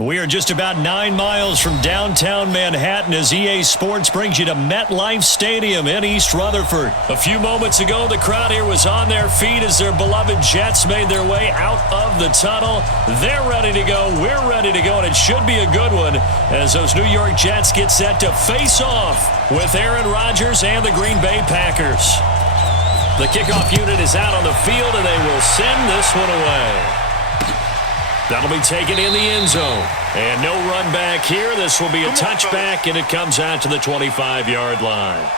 We are just about 9 miles from downtown Manhattan as EA Sports brings you to MetLife Stadium in East Rutherford. A few moments ago, the crowd here was on their feet as their beloved Jets made their way out of the tunnel. They're ready to go. We're ready to go, and it should be a good one as those New York Jets get set to face off with Aaron Rodgers and the Green Bay Packers. The kickoff unit is out on the field, and they will send this one away. That'll be taken in the end zone. And no run back here. This will be a touchback, and it comes out to the 25-yard line.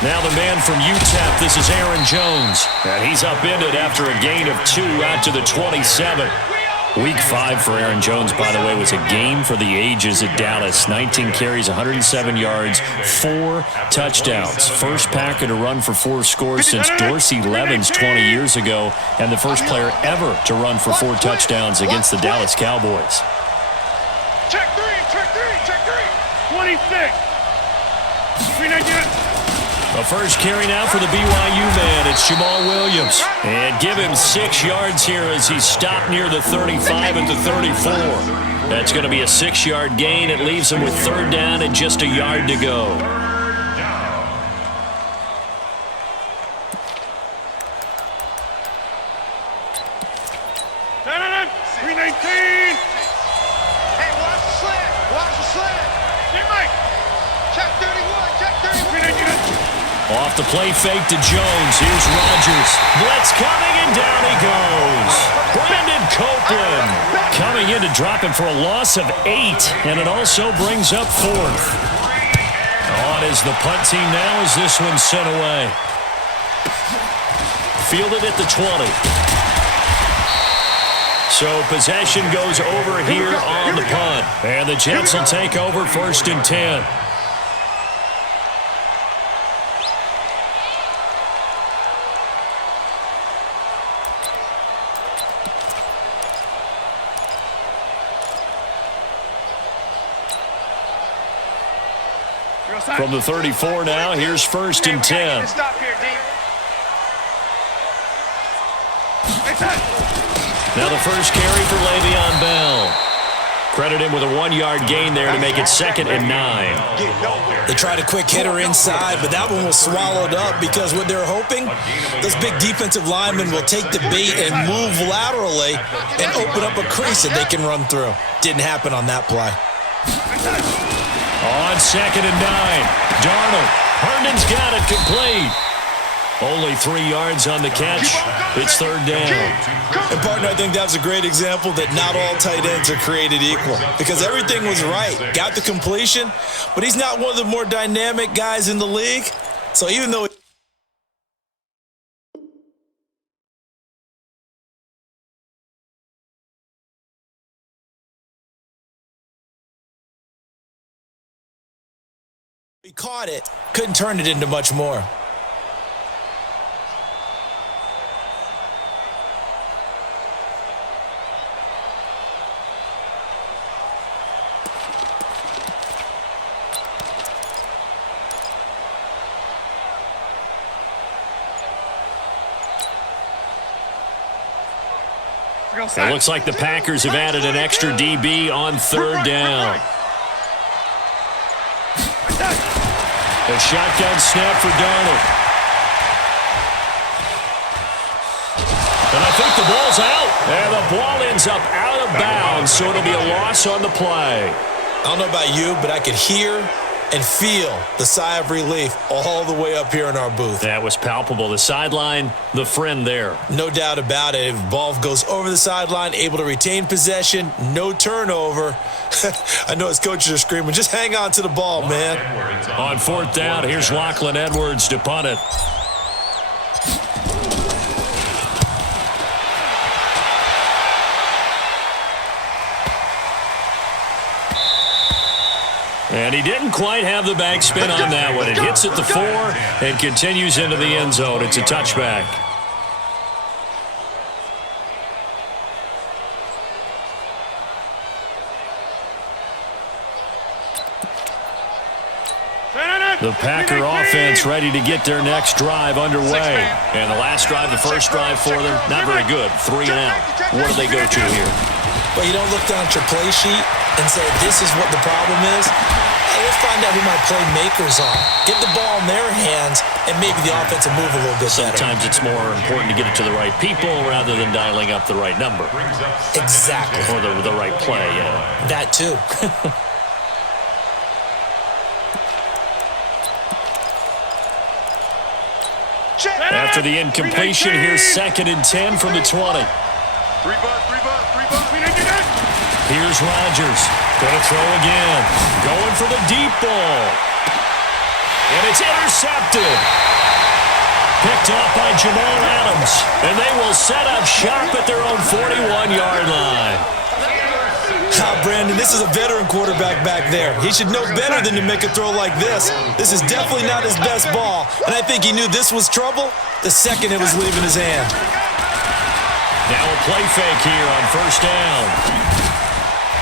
Now the man from UTEP, this is Aaron Jones. And he's upended after a gain of 2 out to the 27. Week 5 for Aaron Jones, by the way, was a game for the ages at Dallas. 19 carries, 107 yards, 4 touchdowns. First Packer to run for 4 scores since Dorsey Levens 20 years ago, and the first player ever to run for 4 touchdowns against the Dallas Cowboys. Check 3, 26. The first carry now for the BYU man. It's Jamal Williams. And give him 6 yards here as he's stopped near the 35 at the 34. That's going to be a 6-yard gain. It leaves him with 3rd down and just a yard to go. Off the play fake to Jones. Here's Rodgers. Blitz coming, and down he goes. Brandon Copeland coming in to drop him for a loss of 8, and it also brings up 4th. On is the punt team now as this one's sent away. Fielded at the 20. So possession goes over here on the punt. And the Jets will take over 1st and 10. From the 34 now, here's 1st and 10. Now the first carry for Le'Veon Bell. Credit him with a 1-yard gain there to make it 2nd and 9. They tried a quick hitter inside, but that one was swallowed up because what they're hoping, those big defensive linemen will take the bait and move laterally and open up a crease that they can run through. Didn't happen on that play. On 2nd and 9, Darnold. Herndon's got it complete. Only 3 yards on the catch. It's 3rd down. And, partner, I think that was a great example that not all tight ends are created equal because everything was right. Got the completion, but he's not one of the more dynamic guys in the league. So even though he caught it, couldn't turn it into much more. It looks like the Packers have added an extra DB on 3rd down. A shotgun snap for Darnold. And I think the ball's out. And the ball ends up out of bounds, so it'll be a loss on the play. I don't know about you, but I could hear and feel the sigh of relief all the way up here in our booth. That was palpable. The sideline, the friend there. No doubt about it. If the ball goes over the sideline, able to retain possession, no turnover. I know his coaches are screaming, just hang on to the ball, man. On 4th down, here's Lachlan Edwards to punt it. And he didn't quite have the backspin on that one. It hits at the 4 and continues into the end zone. It's a touchback. The Packer offense ready to get their next drive underway. And the last drive, the first drive for them, not very good. 3 and out. What do they go to here? Well, you don't look down at your play sheet and say, this is what the problem is. Hey, let's find out who my playmakers are. Get the ball in their hands, and maybe the offense will move a little bit better. Sometimes it's more important to get it to the right people rather than dialing up the right number. Exactly. Or the right play, yeah. That too. After the incompletion, here's 2nd and 10 from the 20. Here's Rodgers. Gonna throw again. Going for the deep ball. And it's intercepted. Picked off by Jamal Adams. And they will set up shop at their own 41-yard line. Brandon, this is a veteran quarterback back there. He should know better than to make a throw like this. This is definitely not his best ball, and I think he knew this was trouble the second it was leaving his hand. Now a play fake here on first down.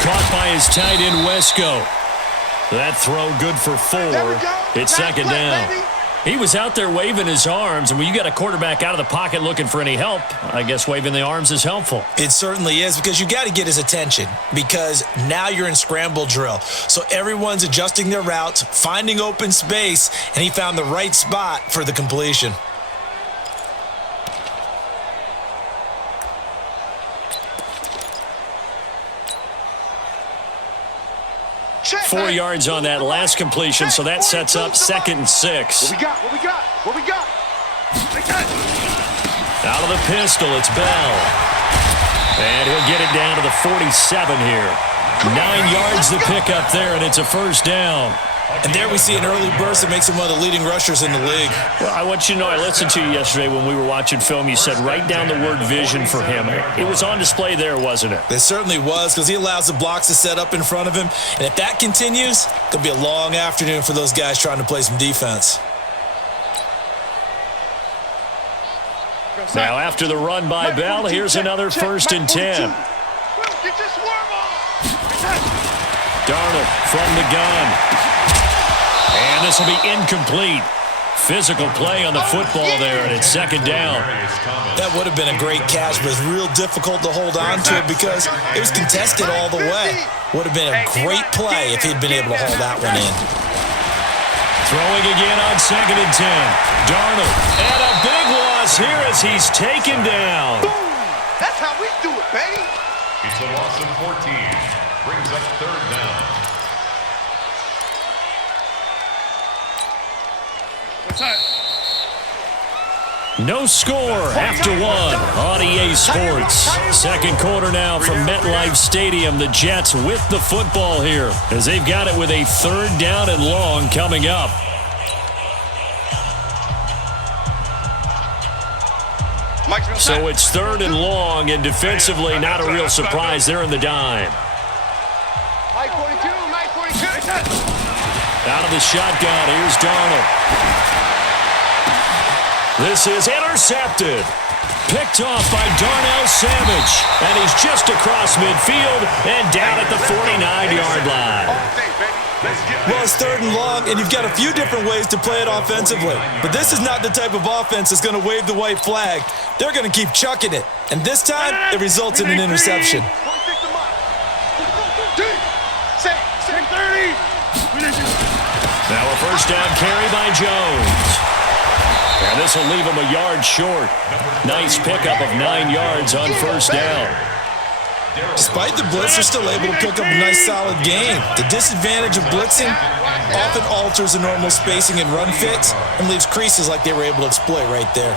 Caught by his tight end, Wesco. That throw good for 4. It's 2nd down. He was out there waving his arms, and when you got a quarterback out of the pocket looking for any help, I guess waving the arms is helpful. It certainly is, because you got to get his attention, because now you're in scramble drill. So everyone's adjusting their routes, finding open space, and he found the right spot for the completion. Four yards on that last completion, so that sets up 2nd and 6. What we got? Out of the pistol, it's Bell. And he'll get it down to the 47 here. 9 yards to pick up there, and it's a first down. And there we see an early burst that makes him one of the leading rushers in the league. Well, I want you to know, I listened to you yesterday when we were watching film. You said write down the word vision for him. It was on display there, wasn't it? It certainly was, because he allows the blocks to set up in front of him. And if that continues, it could be a long afternoon for those guys trying to play some defense. Now, after the run by Bell, here's another 1st and 10. Darnold from the gun. And this will be incomplete. Physical play on the football there, and it's 2nd down. That would have been a great catch, but it's real difficult to hold on to it because it was contested all the way. Would have been a great play if he'd been able to hold that one in. Throwing again on 2nd and 10. Darnold. And a big loss here as he's taken down. Boom! That's how we do it, baby. It's a loss of 14. Brings up 3rd down. No score after 1 on EA Sports. 2nd quarter now from MetLife Stadium. The Jets with the football here as they've got it with a 3rd down and long coming up. So it's 3rd and long, and defensively not a real surprise. They're in the dime. Mike 42. Out of the shotgun, here's Darnold. This is intercepted. Picked off by Darnell Savage. And he's just across midfield and down at the 49-yard line. Well, it's 3rd and long, and you've got a few different ways to play it offensively. But this is not the type of offense that's going to wave the white flag. They're going to keep chucking it. And this time, it results in an interception. Now a first down carry by Jones. And this will leave him a yard short. Nice pickup of 9 yards on first down. Despite the blitz, they're still able to pick up a nice solid gain. The disadvantage of blitzing often alters the normal spacing and run fits and leaves creases like they were able to exploit right there.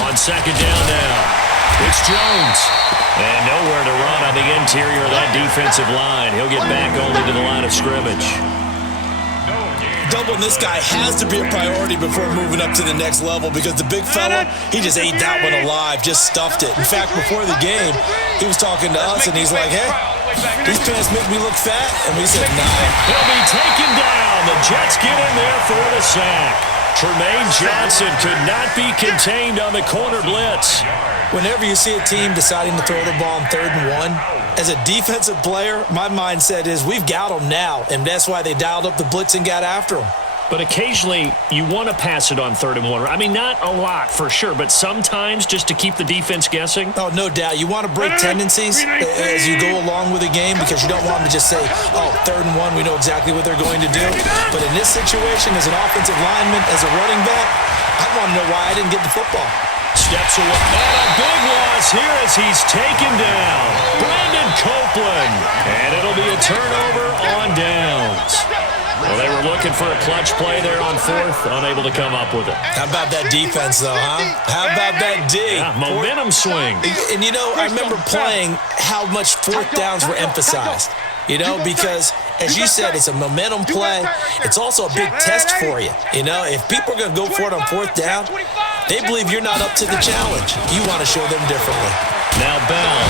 On 2nd down now, it's Jones. And nowhere to run on the interior of that defensive line. He'll get back only to the line of scrimmage. Doubling this guy has to be a priority before moving up to the next level because the big fella, he just ate that one alive, just stuffed it. In fact, before the game, he was talking to us, and he's like, hey, These pants make me look fat, and we said, nah. He'll be taken down. The Jets get in there for the sack. Tremaine Johnson could not be contained on the corner blitz. Whenever you see a team deciding to throw the ball on 3rd and 1, as a defensive player, my mindset is we've got them now, and that's why they dialed up the blitz and got after them. But occasionally, you want to pass it on 3rd and 1. I mean, not a lot for sure, but sometimes just to keep the defense guessing. Oh, no doubt. You want to break tendencies as you go along with the game because you don't want them to just say, oh, 3rd and 1, we know exactly what they're going to do. But in this situation, as an offensive lineman, as a running back, I want to know why I didn't get the football. Steps away. And a big loss here as he's taken down. Brandon Copeland. And it'll be a turnover on downs. Well, they were looking for a clutch play there on 4th, unable to come up with it. How about that defense, though, huh? How about that D? Yeah, momentum swing. And, you know, I remember playing how much 4th downs were emphasized. You know, because, as you said, it's a momentum play. It's also a big test for you. You know, if people are going to go for it on 4th down, they believe you're not up to the challenge. You want to show them differently. Now Bell.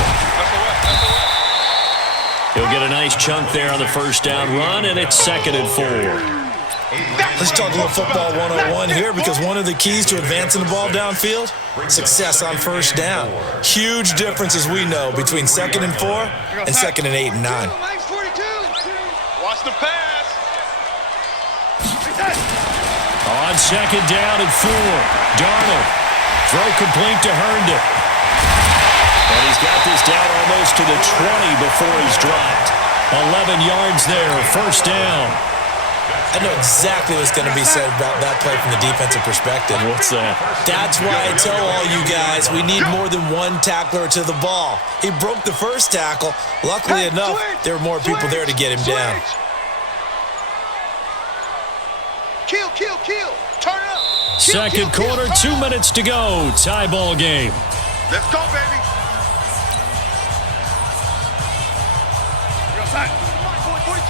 He'll get a nice chunk there on the 1st down run, and it's 2nd and 4. Let's talk a little football 101 here because one of the keys to advancing the ball downfield, success on 1st down. Huge difference, as we know, between 2nd and 4 and 2nd and 8 and 9. Watch the pass. On 2nd down and 4, Darnold. Throw complete to Herndon. And he's got this down almost to the 20 before he's dropped. 11 yards there, 1st down. I know exactly what's going to be said about that play from the defensive perspective. What's that? That's why I tell all you guys we need more than one tackler to the ball. He broke the 1st tackle. Luckily enough, there were more people there to get him down. Kill. Turn it up. Second quarter, 2 minutes to go. Tie ball game. Let's go, baby.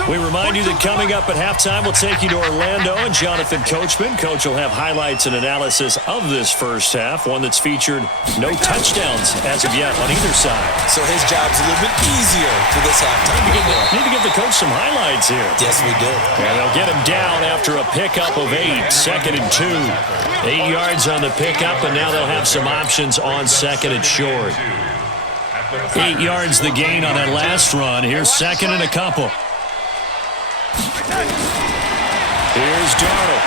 We remind you that coming up at halftime, we'll take you to Orlando and Jonathan Coachman. Coach will have highlights and analysis of this 1st half, one that's featured no touchdowns as of yet on either side. So his job's a little bit easier for this halftime. Need to give the coach some highlights here. Yes, we do. And they'll get him down after a pickup of 8, 2nd and 2. 8 yards on the pickup, and now they'll have some options on 2nd and short. 8 yards the gain on that last run. Here's 2nd and a couple. Here's Darnold.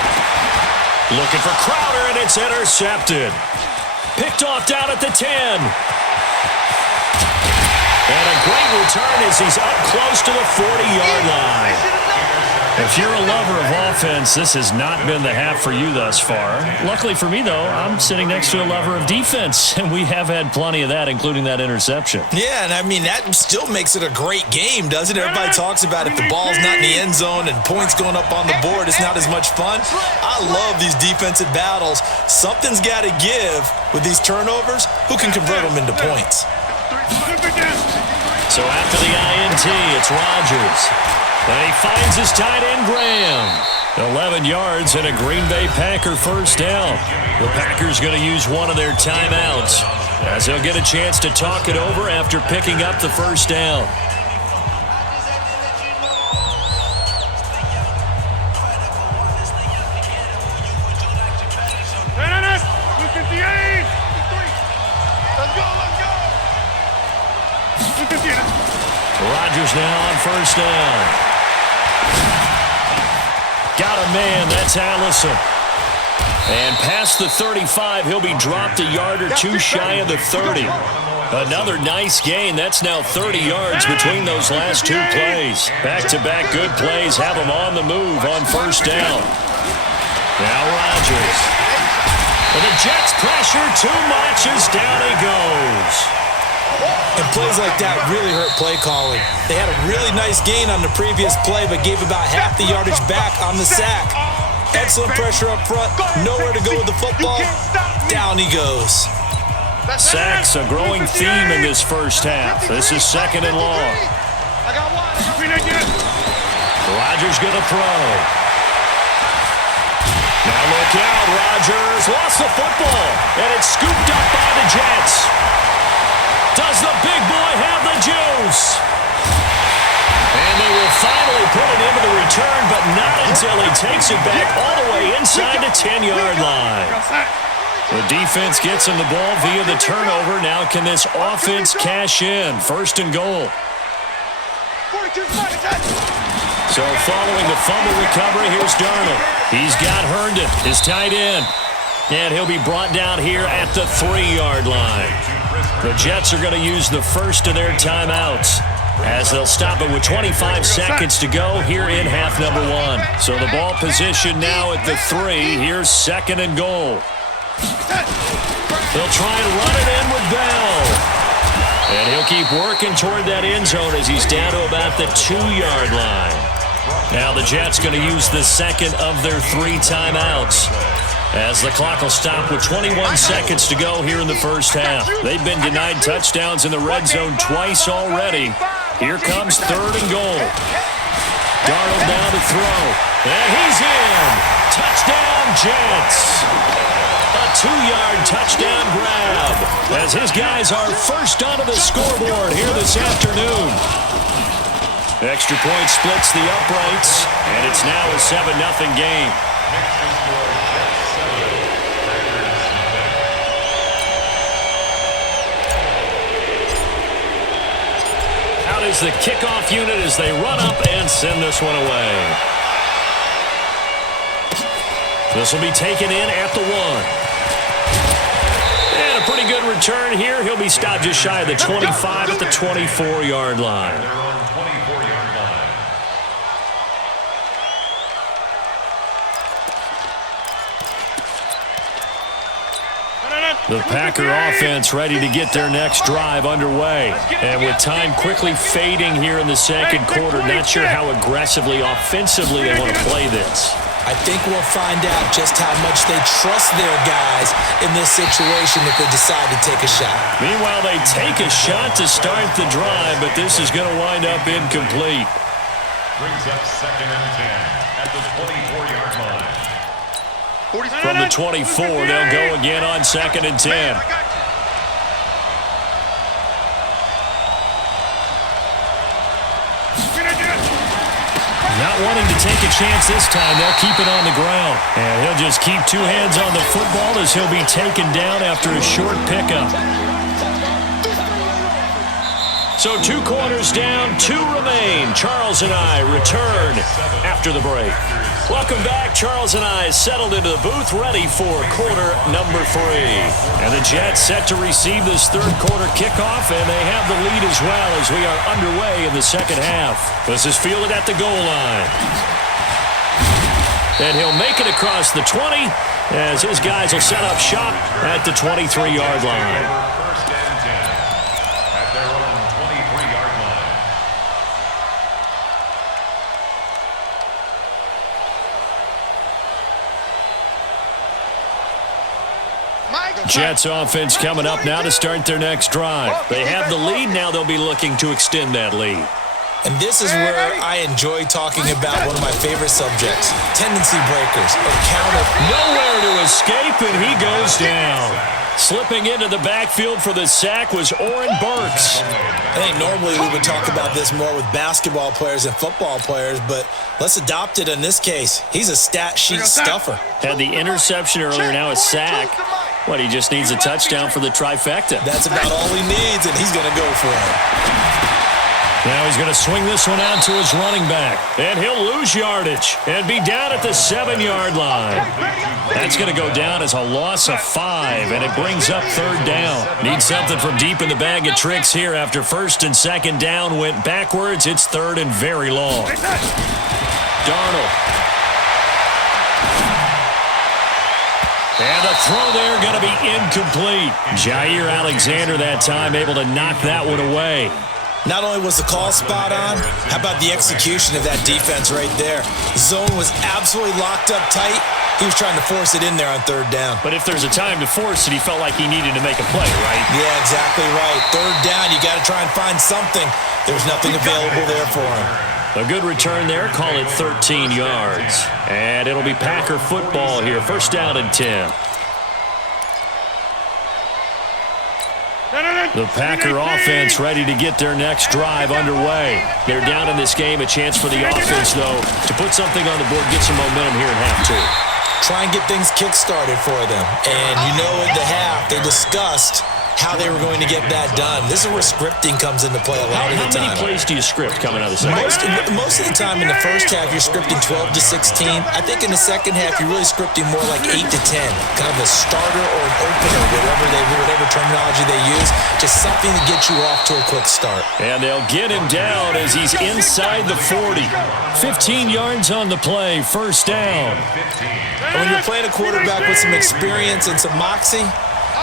Looking for Crowder, and it's intercepted. Picked off down at the 10. And a great return as he's up close to the 40-yard line. If you're a lover of offense, this has not been the half for you thus far. Luckily for me, though, I'm sitting next to a lover of defense, and we have had plenty of that, including that interception. Yeah, and I mean, that still makes it a great game, doesn't it? Everybody talks about if the ball's not in the end zone and points going up on the board, it's not as much fun. I love these defensive battles. Something's got to give with these turnovers. Who can convert them into points? So after the INT, it's Rodgers. And he finds his tight end, Graham. 11 yards and a Green Bay Packer 1st down. The Packers going to use one of their timeouts as they'll get a chance to talk it over after picking up the 1st down. Rodgers now on 1st down. Got a man, that's Allison. And past the 35, he'll be dropped a yard or two shy of the 30. Another nice gain. That's now 30 yards between those last 2 plays. Back-to-back good plays have him on the move on 1st down. Now Rodgers. And the Jets pressure too much as down he goes. And plays like that really hurt play calling. They had a really nice gain on the previous play, but gave about half the yardage back on the sack. Excellent pressure up front. Nowhere to go with the football. Down he goes. Sacks, a growing theme in this 1st half. This is 2nd and long. Rodgers going to throw. Now look out, Rodgers lost the football, and it's scooped up by the Jets. Does the big boy have the juice? And they will finally put it into the return, but not until he takes it back all the way inside the 10-yard line. The defense gets him the ball via the turnover. Now can this offense cash in? First and goal. So following the fumble recovery, here's Darnold. He's got Herndon, his tight end. And he'll be brought down here at the 3-yard line. The Jets are going to use the first of their timeouts, as they'll stop it with 25 seconds to go here in half number 1. So the ball position now at the 3. Here's second and goal. They'll try and run it in with Bell. And he'll keep working toward that end zone as he's down to about the 2-yard line. Now the Jets going to use the second of their 3 timeouts, as the clock will stop with 21 seconds to go here in the first half. They've been denied touchdowns in the red zone twice already. Here comes third and goal. Darnold down to throw. And he's in. Touchdown, Jets. A 2-yard touchdown grab, as his guys are first onto the scoreboard here this afternoon. Extra point splits the uprights, and it's now a 7-0 game. Out is the kickoff unit as they run up and send this one away. This will be taken in at the 1. And a pretty good return here. He'll be stopped just shy of the 25 at the 24-yard line. The Packer offense ready to get their next drive underway. And with time quickly fading here in the second quarter, not sure how aggressively, offensively they want to play this. I think we'll find out just how much they trust their guys in this situation if they decide to take a shot. Meanwhile, they take a shot to start the drive, but this is going to wind up incomplete. Brings up second and 10 at the 24-yard line. From the 24, they'll go again on second and 10. Not wanting to take a chance this time, they'll keep it on the ground. And he'll just keep 2 hands on the football as he'll be taken down after a short pickup. So 2 quarters down, 2 remain. Charles and I return after the break. Welcome back. Charles and I settled into the booth, ready for quarter number 3. And the Jets set to receive this third quarter kickoff, and they have the lead as well as we are underway in the second half. This is fielded at the goal line. And he'll make it across the 20 as his guys will set up shop at the 23-yard line. First and 10 at their own 23-yard line. Jets offense coming up now to start their next drive. They have the lead. Now they'll be looking to extend that lead. And this is where I enjoy talking about one of my favorite subjects, tendency breakers, or counter. Nowhere to escape, and he goes down. Slipping into the backfield for the sack was Oren Burks. I think normally we would talk about this more with basketball players and football players, but let's adopt it in this case. He's a stat sheet stuffer. Had the interception earlier, now a sack. What, he just needs a touchdown for the trifecta. That's about all he needs, and he's going to go for it. Now he's going to swing this one out to his running back. And he'll lose yardage and be down at the 7-yard line. That's going to go down as a loss of 5, and it brings up third down. Need something from deep in the bag of tricks here after first and second down went backwards. It's third and very long. Darnold. And the throw there going to be incomplete. Jair Alexander that time able to knock that one away. Not only was the call spot on, how about the execution of that defense right there? Zone was absolutely locked up tight. He was trying to force it in there on third down. But if there's a time to force it, he felt like he needed to make a play, right? Yeah, exactly right. Third down, you got to try and find something. There was nothing available there for him. A good return there, call it 13 yards. And it'll be Packer football here, first down and 10. The Packer offense ready to get their next drive underway. They're down in this game. A chance for the offense, though, to put something on the board, get some momentum here in half two. Try and get things kick-started for them. And you know in the half, they discussed how they were going to get that done. This is where scripting comes into play a lot of the time. How many plays do you script coming out of the second? Most of the time in the first half, you're scripting 12 to 16. I think in the second half, you're really scripting more like 8 to 10. Kind of a starter or an opener, whatever terminology they use. Just something to get you off to a quick start. And they'll get him down as he's inside the 40. 15 yards on the play, first down. And when you're playing a quarterback with some experience and some moxie,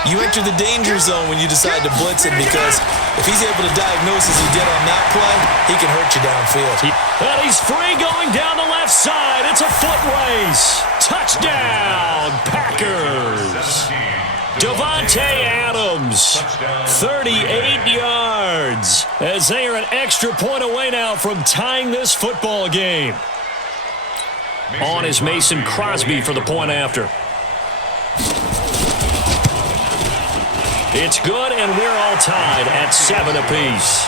you enter the danger zone when you decide to blitz him, because if he's able to diagnose as he did on that play, he can hurt you downfield. And he's free going down the left side. It's a foot race. Touchdown, Packers. Davante Adams, 38 yards, as they are an extra point away now from tying this football game. On is Mason Crosby for the point after. It's good, and we're all tied at 7 apiece.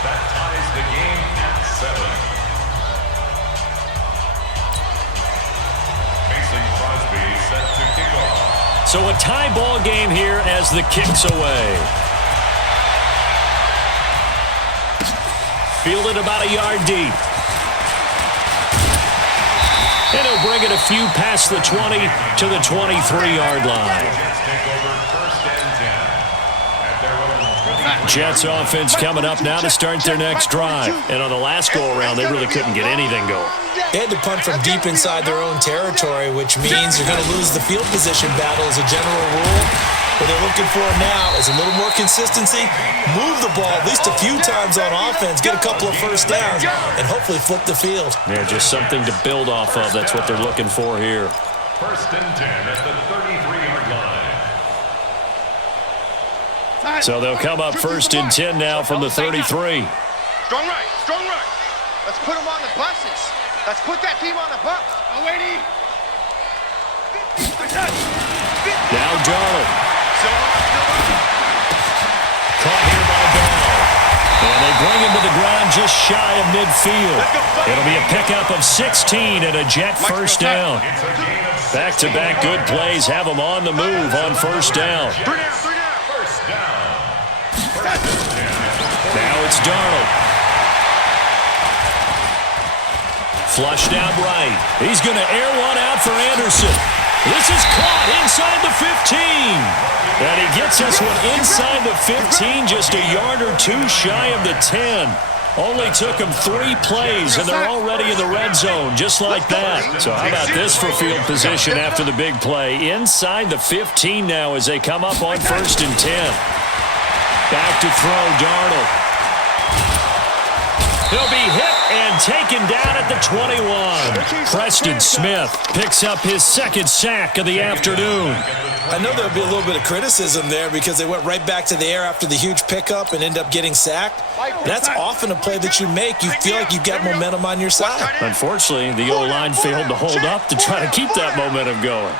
That ties the game at 7. Mason Crosby set to kick off. So a tie ball game here as the kick's away. Fielded about a yard deep. And he'll bring it a few past the 20 to the 23-yard line. Jets offense coming up now to start their next drive. And on the last go-around, they really couldn't get anything going. They had to punt from deep inside their own territory, which means you're going to lose the field position battle as a general rule. What they're looking for now is a little more consistency, move the ball at least a few times on offense, get a couple of first downs, and hopefully flip the field. Yeah, just something to build off of. That's what they're looking for here. First and 10 at the 33-yard line. So they'll come up first and 10 now from the 33. Strong right, strong right. Let's put them on the buses. Let's put that team on the bus. Oh, lady. Now Darnold. Caught here by Bell. And they bring him to the ground just shy of midfield. It'll be a pickup of 16 and a Jet first down. Back-to-back good plays have them on the move on first down. Now it's Darnold. Flushed out right. He's going to air one out for Anderson. This is caught inside the 15. And he gets this one inside the 15, just a yard or two shy of the 10. Only took him 3 plays, and they're already in the red zone, just like that. So how about this for field position after the big play? Inside the 15 now as they come up on first and 10. Back to throw, Darnold. He'll be hit and taken down at the 21. Preston Smith picks up his second sack of the afternoon. I know there'll be a little bit of criticism there because they went right back to the air after the huge pickup and end up getting sacked. That's often a play that you make. You feel like you've got momentum on your side. Unfortunately, the O-line failed to hold up to try to keep that momentum going.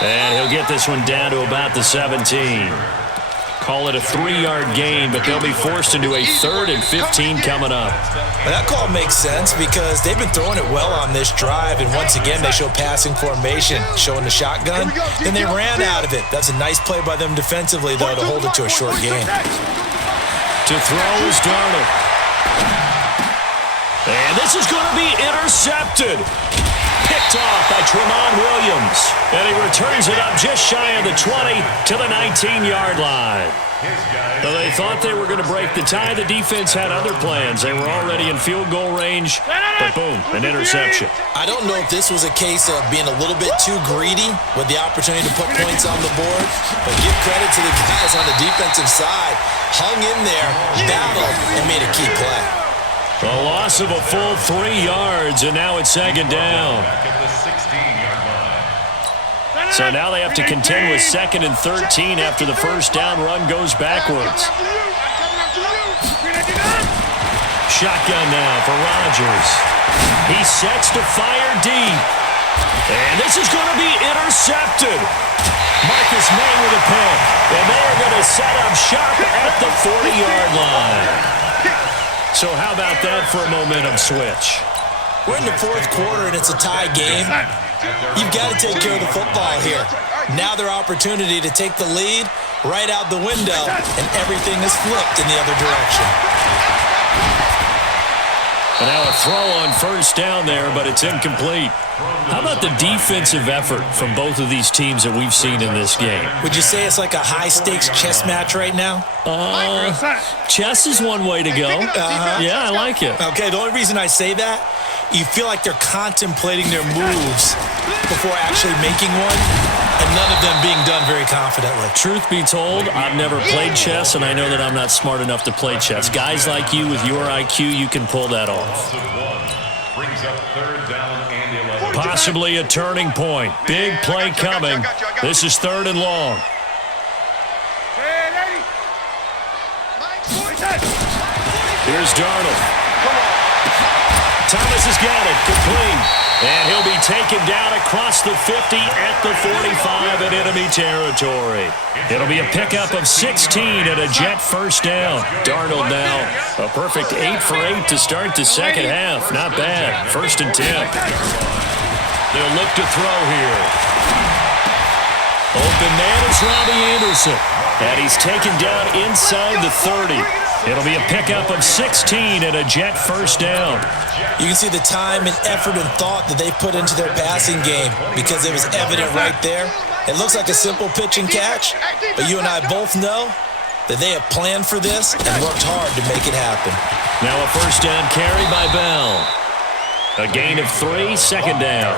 And he'll get this one down to about the 17. Call it a 3-yard gain, but they'll be forced into a 3rd and 15 coming up. Well, that call makes sense because they've been throwing it well on this drive, and once again they show passing formation, showing the shotgun, and they ran out of it. That's a nice play by them defensively, though, to hold it to a short gain. To throw is Darnold. And this is going to be intercepted. Picked off by Tramon Williams. And he returns it up just shy of the 20 to the 19-yard line. So they thought they were going to break the tie. The defense had other plans. They were already in field goal range, but boom, an interception. I don't know if this was a case of being a little bit too greedy with the opportunity to put points on the board, but give credit to the guys on the defensive side. Hung in there, battled, and made a key play. A loss of a full 3 yards, and now it's second down. So now they have to contend with 2nd and 13 after the first down run goes backwards. Shotgun now for Rodgers. He sets to fire deep. And this is going to be intercepted. Marcus May with a pick. And they're going to set up shop at the 40-yard line. So how about that for a momentum switch? We're in the fourth quarter, and it's a tie game. You've got to take care of the football here. Now their opportunity to take the lead right out the window, and everything is flipped in the other direction. And now a throw on first down there, but it's incomplete. How about the defensive effort from both of these teams that we've seen in this game? Would you say it's like a high-stakes chess match right now? Chess is one way to go. Yeah, I like it. Okay, the only reason I say that, you feel like they're contemplating their moves before actually making one, and none of them being done very confidently. Truth be told, I've never played chess, and I know that I'm not smart enough to play chess. Guys like you with your IQ, you can pull that off. Brings up third down and 11. Possibly a turning point. Big play coming. This is 3rd and long. Here's Darnold. Thomas has got it. Complete. And he'll be taken down across the 50 at the 45 in enemy territory. It'll be a pickup of 16 and a Jet first down. Darnold now a perfect 8 for 8 to start the second half. Not bad. 1st and 10. They'll look to throw here. Open man is Robbie Anderson. And he's taken down inside the 30. It'll be a pickup of 16 and a Jet first down. You can see the time and effort and thought that they put into their passing game because it was evident right there. It looks like a simple pitch and catch, but you and I both know that they have planned for this and worked hard to make it happen. Now a first down carry by Bell. A gain of 3, 2nd down.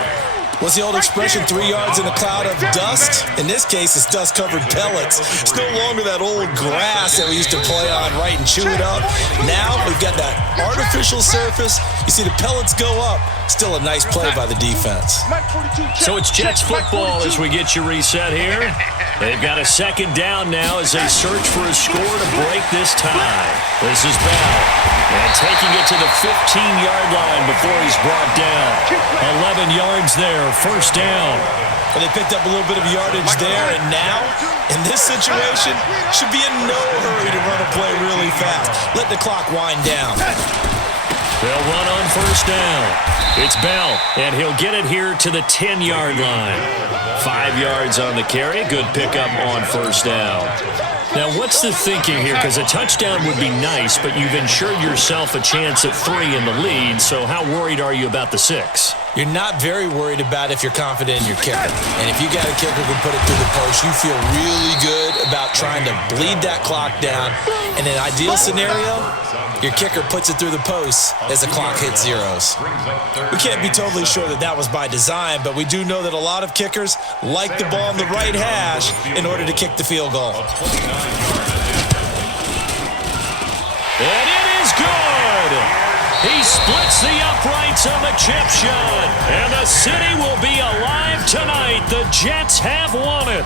What's the old expression, 3 yards in a cloud of dust? In this case, it's dust-covered pellets. It's no longer that old grass that we used to play on, right, and chew it up. Now we've got that artificial surface. You see the pellets go up. Still a nice play by the defense. So it's Jets football as we get you reset here. They've got a 2nd down now as they search for a score to break this tie. This is Bell. And taking it to the 15-yard line before he's brought down. 11 yards there, 1st down. Well, they picked up a little bit of yardage there, and now, in this situation, should be in no hurry to run a play really fast. Let the clock wind down. They'll run on 1st down. It's Bell, and he'll get it here to the 10-yard line. 5 yards on the carry. Good pickup on 1st down. Now, what's the thinking here? Because a touchdown would be nice, but you've ensured yourself a chance at 3 in the lead, so how worried are you about the 6? You're not very worried about if you're confident in your kicker. And if you got a kicker who can put it through the post, you feel really good about trying to bleed that clock down. In an ideal scenario, your kicker puts it through the post as the clock hits zeros. We can't be totally sure that that was by design, but we do know that a lot of kickers like the ball on the right hash in order to kick the field goal. And it is good! He splits the uprights on the chip shot, and the city will be alive tonight. The Jets have won it.